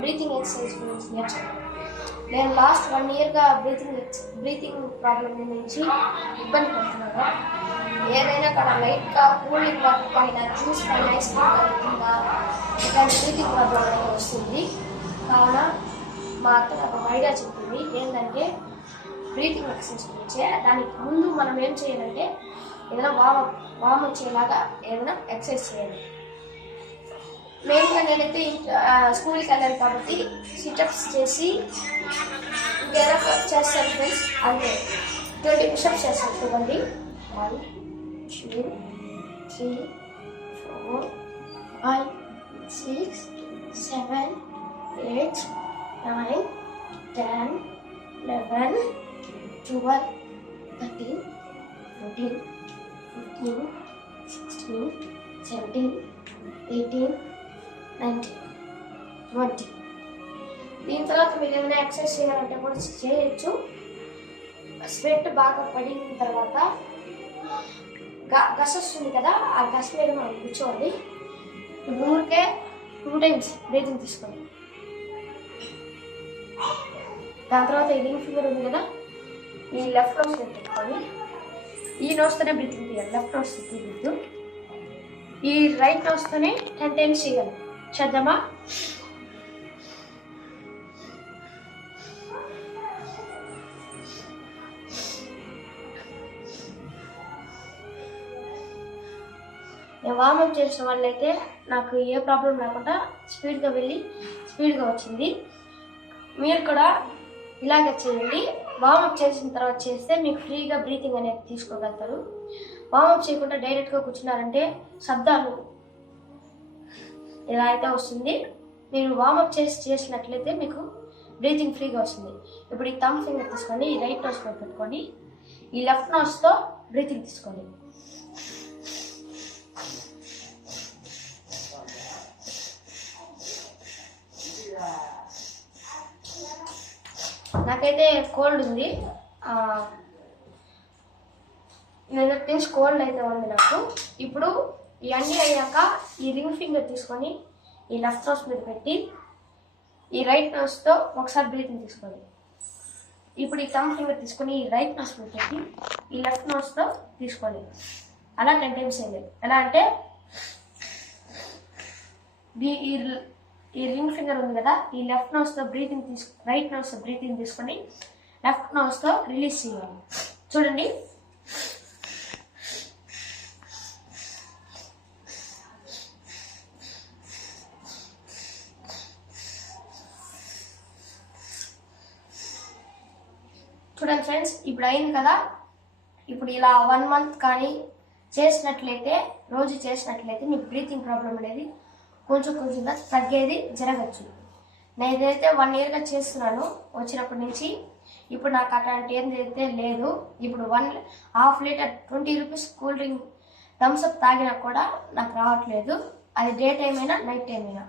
Breathing exercise గురించి నేర్చుకున్నాను. నేను లాస్ట్ 1 ఇయర్గా బ్రీతింగ్ ప్రాబ్లం నుంచి ఇబ్బంది పడుతున్నాను. ఏదైనా కూడా లైట్గా కూలింగ్ వాటర్ పైన జ్యూస్ పైన ఐస్ క్రీమ్ కలుగుతుందా ఇలాంటి బ్రీతింగ్ ప్రాబ్లం అనేది వస్తుంది. కావున మా అత్త నాకు ఒక ఐడియా చెప్పింది. ఏంటంటే బ్రీతింగ్ ఎక్సర్సైజ్ గురించే. దానికి ముందు మనం ఏం చేయాలంటే ఏదైనా వామ్ వచ్చేలాగా ఏదైనా ఎక్సర్సైజ్ చేయాలి. మెయిన్గా నేనైతే స్కూల్కి వెళ్ళాను కాబట్టి సిటప్స్ చేసి ఇంకేదో చేస్తాను ఫ్రెండ్స్. అంటే 20 పుషప్స్ చేస్తాను. చూడండి, 1 2 3 4 5 6 7 8 9 10 11 12 13 14 15 16 17 18 19 20. దీని తర్వాత మీరు ఏదైనా ఎక్సర్సైజ్ చేయాలంటే కూడా చేయొచ్చు. స్వెట్ బాగా పడిన తర్వాత గస వస్తుంది కదా, ఆ గస మీద మనం కూర్చోవాలి. ఊరికే 2 టైమ్స్ బ్రీతింగ్ తీసుకోండి. దాని తర్వాత ఈ రింగ్ ఫింగర్ ఉంది కదా, ఈ లెఫ్ట్ నోస్ పెట్టుకోవాలి. ఈ నోస్తోనే బ్రీతింగ్ తీయాలి, లెఫ్ట్ నోస్ తీయద్దు. ఈ రైట్ నోస్తోనే 10 టైమ్స్ చేయాలి. చేద్దామా? నేను వార్మప్ చేసిన వాళ్ళైతే నాకు ఏ ప్రాబ్లం లేకుండా స్పీడ్గా వచ్చింది. మీరు కూడా ఇలాగే చేయండి. వార్మప్ చేసిన తర్వాత చేస్తే మీకు ఫ్రీగా బ్రీతింగ్ అనేది తీసుకోగలుగుతారు. వార్మప్ చేయకుండా డైరెక్ట్గా కూర్చున్నారంటే శబ్దాలు ఇలా అయితే వస్తుంది. మీరు వార్మప్ చేసినట్లయితే మీకు బ్రీతింగ్ ఫ్రీగా వస్తుంది. ఇప్పుడు ఈ థంబ్ ఫింగర్ తీసుకొని ఈ రైట్ నోస్ మీద పెట్టుకొని ఈ లెఫ్ట్ నోస్తో బ్రీతింగ్ తీసుకోండి. నాకైతే కోల్డ్ ఉంది, నిన్నటి నుంచి కోల్డ్ అయితే ఉంది నాకు. ఇప్పుడు ఇవన్నీ అయ్యాక ఈ రింగ్ ఫింగర్ తీసుకొని ఈ లెఫ్ట్ నోస్ మీద పెట్టి ఈ రైట్ నోస్తో ఒకసారి బ్రీతింగ్ తీసుకోండి. ఇప్పుడు ఈ థంబ్ ఫింగర్ తీసుకొని ఈ రైట్ నోస్ మీద పెట్టి ఈ లెఫ్ట్ నోస్తో తీసుకోండి. అలా 10 టైమ్స్ చేయాలి. ఎలా అంటే ఈ రింగ్ ఫింగర్ ఉంది కదా, ఈ లెఫ్ట్ నోస్తో రైట్ నోస్తో బ్రీతింగ్ తీసుకొని లెఫ్ట్ నోస్తో రిలీజ్ చేయాలి. చూడండి, చూడండి ఫ్రెండ్స్, ఇప్పుడు అయింది కదా. ఇప్పుడు ఇలా 1 మంత్ కానీ చేసినట్లయితే, రోజు చేసినట్లయితే మీకు బ్రీతింగ్ ప్రాబ్లం అనేది కొంచెంగా తగ్గేది జరగచ్చు. నేను ఇదైతే 1 ఇయర్గా చేస్తున్నాను వచ్చినప్పటి నుంచి. ఇప్పుడు నాకు అట్లాంటి ఏందైతే లేదు. ఇప్పుడు 1.5 litre 20 rupees cool drink Thums Up తాగినా కూడా నాకు రావట్లేదు. అది డే టైం అయినా నైట్ టైం అయినా.